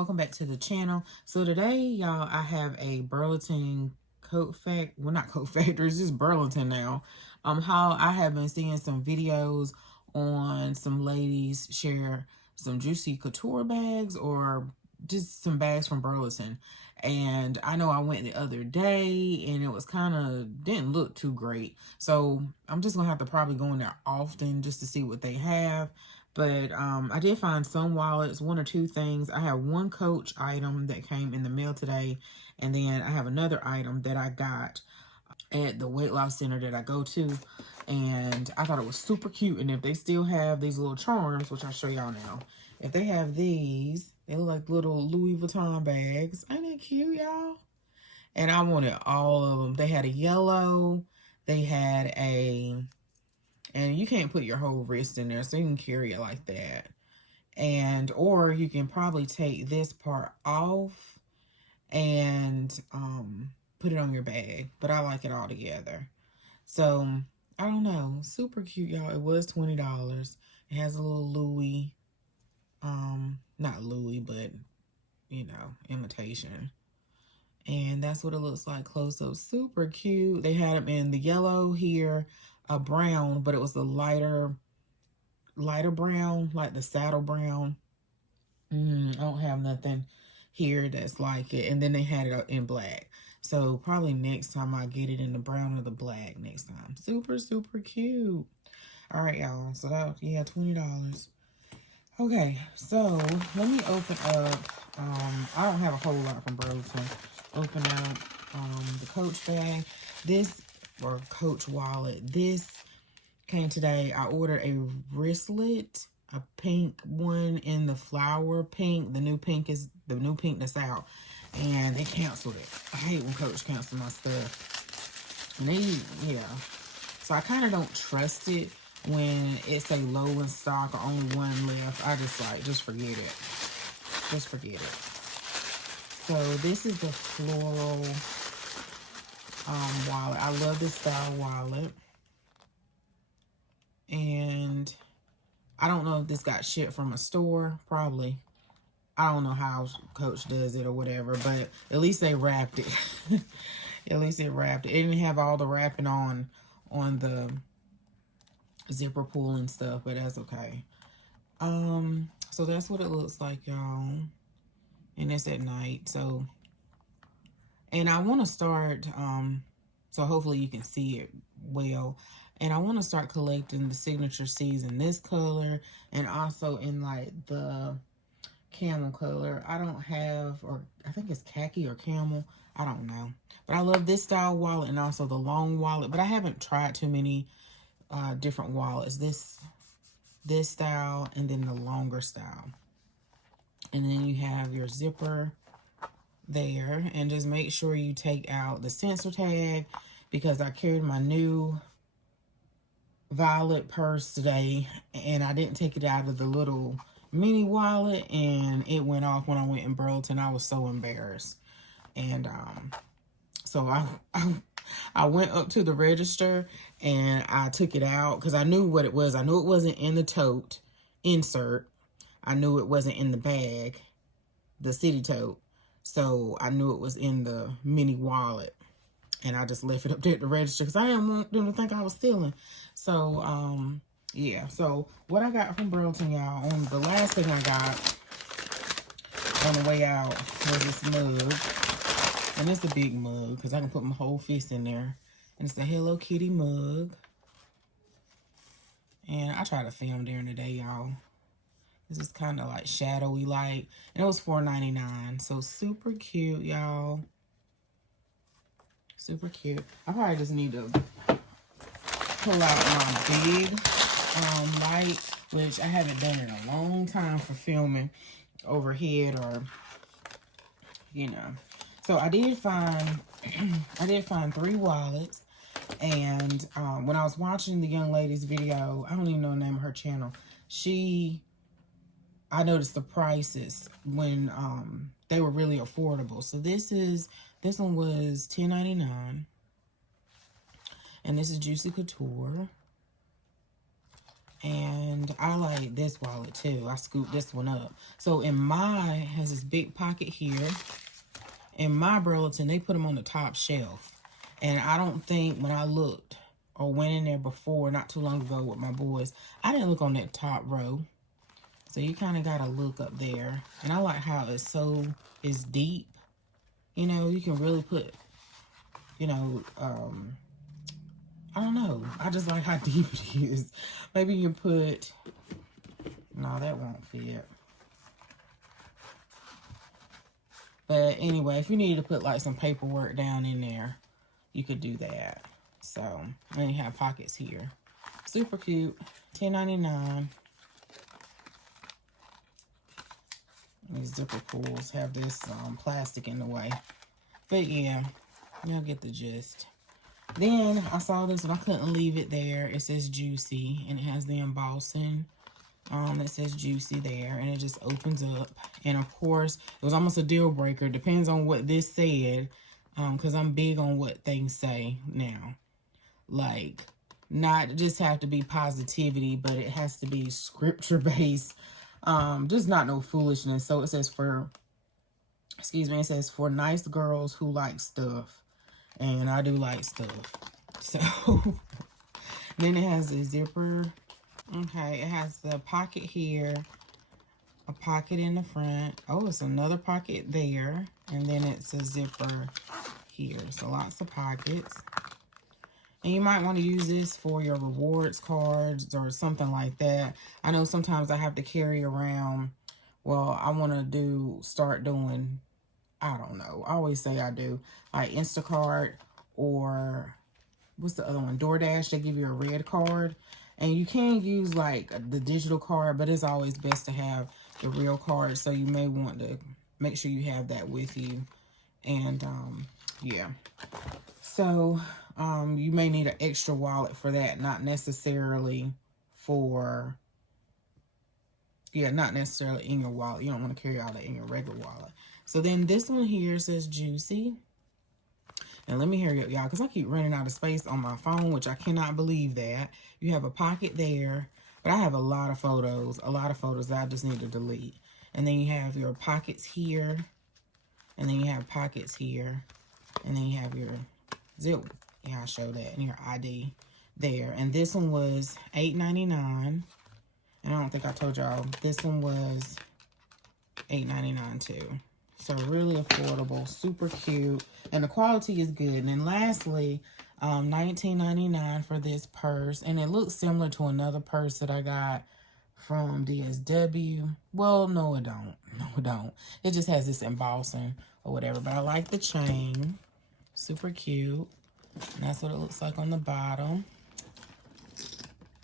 welcome back to the channel. So today, y'all, I have a Burlington coat fact, well, not coat factory, it's just Burlington now. How I have been seeing some videos on some ladies share some juicy couture bags or just some bags from Burlington. And I know I went the other day and it was kind of, didn't look too great. So I'm just gonna have to probably go in there often just to see what they have. But I did find some wallets, one or two things. I have one Coach item that came in the mail today. And then I have another item that I got at the weight loss center that I go to. And I thought it was super cute. And if they still have these little charms, which I'll show y'all now. If they have these, they look like little Louis Vuitton bags. Ain't that cute, y'all? And I wanted all of them. They had a yellow. They had a... And you can't put your whole wrist in there, so you can carry it like that. And, or you can probably take this part off and put it on your bag. But I like it all together. So, I don't know. Super cute, y'all. It was $20. It has a little Louis, not Louis, but, you know, imitation. And that's what it looks like close up. Super cute. They had them in the yellow here, a brown, but it was the lighter brown, like the saddle brown. I don't have nothing here that's like it. And then they had it in black. So probably next time I get it in the brown or the black next time. Super, super cute. All right, y'all. So that, yeah, $20. Okay, so let me open up. I don't have a whole lot from Burlington. Open up the Coach bag. This, or Coach wallet. This came today. I ordered a wristlet, a pink one in the flower pink. The new pink that's out. And they canceled it. I hate when Coach cancels my stuff. And they, yeah. So I kind of don't trust it when it's a low in stock or only one left. I just like, just forget it. Just forget it. So this is the floral wallet. I love this style wallet. And I don't know if this got shipped from a store. Probably. I don't know how Coach does it or whatever, but at least they wrapped it. At least they wrapped it. It didn't have all the wrapping on the zipper pull and stuff, but that's okay. So that's what it looks like, y'all. And it's at night, so. And I want to start, so hopefully you can see it well. And I want to start collecting the signature C's in this color and also in like the camel color. I don't have, or I think it's khaki or camel. I don't know. But I love this style wallet and also the long wallet. But I haven't tried too many different wallets. This style and then the longer style. And then you have your zipper there. And just make sure you take out the sensor tag because I carried my new violet purse today and I didn't take it out of the little mini wallet and it went off when I went in Burlington. I was so embarrassed. And so I went up to the register and I took it out because I knew what it was. I knew it wasn't in the tote insert. I knew it wasn't in the bag, the city tote. So I knew it was in the mini wallet. And I just left it up there at the register because I didn't want them to think I was stealing. So, yeah. So what I got from Burlington, y'all, on the last thing I got on the way out was this mug. And it's a big mug because I can put my whole fist in there. And it's a Hello Kitty mug. And I try to film during the day, y'all. This is kind of like shadowy light. And it was $4.99. So super cute, y'all. Super cute. I probably just need to pull out my big light, which I haven't done in a long time for filming overhead or, you know. So I did find 3 wallets. And when I was watching the young lady's video, I don't even know the name of her channel. I noticed the prices when they were really affordable. So this one was $10.99. And this is Juicy Couture. And And I like this wallet too. I scooped this one up. So in my, has this big pocket here. In my Burlington, they put them on the top shelf. And I don't think when I looked or went in there before, not too long ago with my boys, I didn't look on that top row. So you kind of got to look up there. And I like how it's deep. You know, you can really put, you know, I don't know. I just like how deep it is. Maybe you put, no, that won't fit. But anyway, if you need to put like some paperwork down in there, you could do that. So, and you have pockets here. Super cute. $10.99. These zipper pulls have this plastic in the way. But yeah, y'all get the gist. Then I saw this and I couldn't leave it there. It says Juicy and it has the embossing. That says Juicy there, and it just opens up. And of course, it was almost a deal breaker. Depends on what this said, because I'm big on what things say now. Like, not just have to be positivity, but it has to be scripture based. Just not no foolishness. So it says it says for nice girls who like stuff, and I do like stuff. So then it has a zipper. Okay, it has the pocket here, a pocket in the front. Oh, it's another pocket there. And then it's a zipper here. So lots of pockets. And you might want to use this for your rewards cards or something like that. I know sometimes I have to carry around, well, I want to start doing, I don't know. I always say I do, like Instacart or what's the other one? DoorDash, they give you a red card. And you can use like the digital card, but it's always best to have the real card. So you may want to make sure you have that with you. And yeah. So you may need an extra wallet for that. Not necessarily for, not necessarily in your wallet. You don't want to carry all that in your regular wallet. So then this one here says Juicy. And let me hurry up, y'all, because I keep running out of space on my phone, which I cannot believe that. You have a pocket there, but I have a lot of photos that I just need to delete. And then you have your pockets here, and then you have pockets here, and then you have your zip. Yeah, I'll show that, and your ID there. And this one was $8.99. And I don't think I told y'all, this one was $8.99 too. So really affordable, super cute, and the quality is good. And then lastly, $19.99 for this purse, and it looks similar to another purse that I got from DSW. Well, no, it don't. No, it don't. It just has this embossing or whatever. But I like the chain, super cute. And that's what it looks like on the bottom.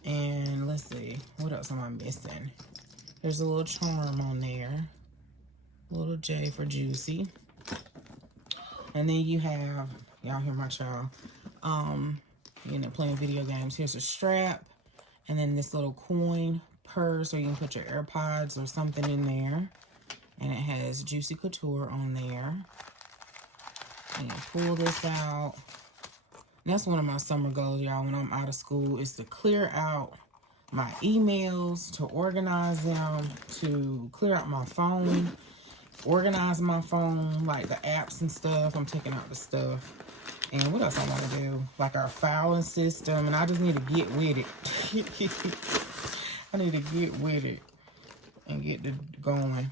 And let's see, what else am I missing? There's a little charm on there. Little J for Juicy. And then you have, y'all hear my child, playing video games. Here's a strap, and then this little coin purse, or you can put your AirPods or something in there. And it has Juicy Couture on there. And you pull this out. And that's one of my summer goals, y'all, when I'm out of school, is to clear out my emails, to organize them, to clear out my phone, organize my phone, like the apps and stuff. I'm taking out the stuff. And what else I want to do? Like our filing system. And I just need to get with it. I need to get with it and get it going.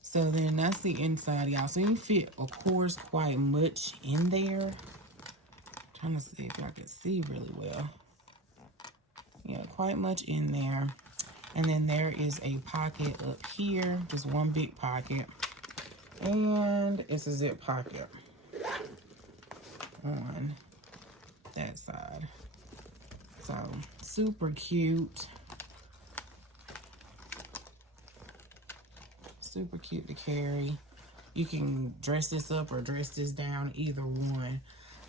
So then that's the inside, y'all. So you fit, of course, quite much in there. Trying to see if I can see really well. Yeah, quite much in there. And then there is a pocket up here, just one big pocket. And it's a zip pocket on that side. So, super cute. Super cute to carry. You can dress this up or dress this down, either one.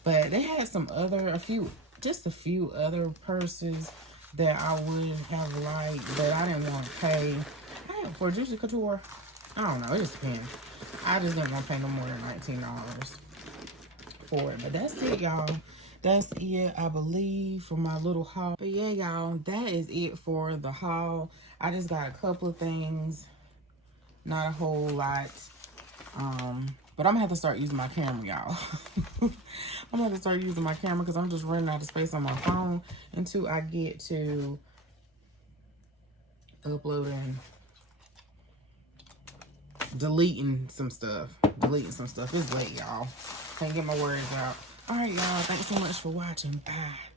But they had just a few other purses that I would have liked, but I didn't want to pay. For Juicy Couture, I don't know, it just depends. I just didn't want to pay no more than $19 for it. But that's it, y'all. that's it, I believe, for my little haul. But yeah, y'all, that is it for the haul. I just got a couple of things, not a whole lot. But I'm gonna have to start using my camera, y'all. I'm gonna have to start using my camera because I'm just running out of space on my phone until I get to uploading, deleting some stuff. It's late, y'all. Can't get my words out. All right, y'all. Thanks so much for watching. Bye.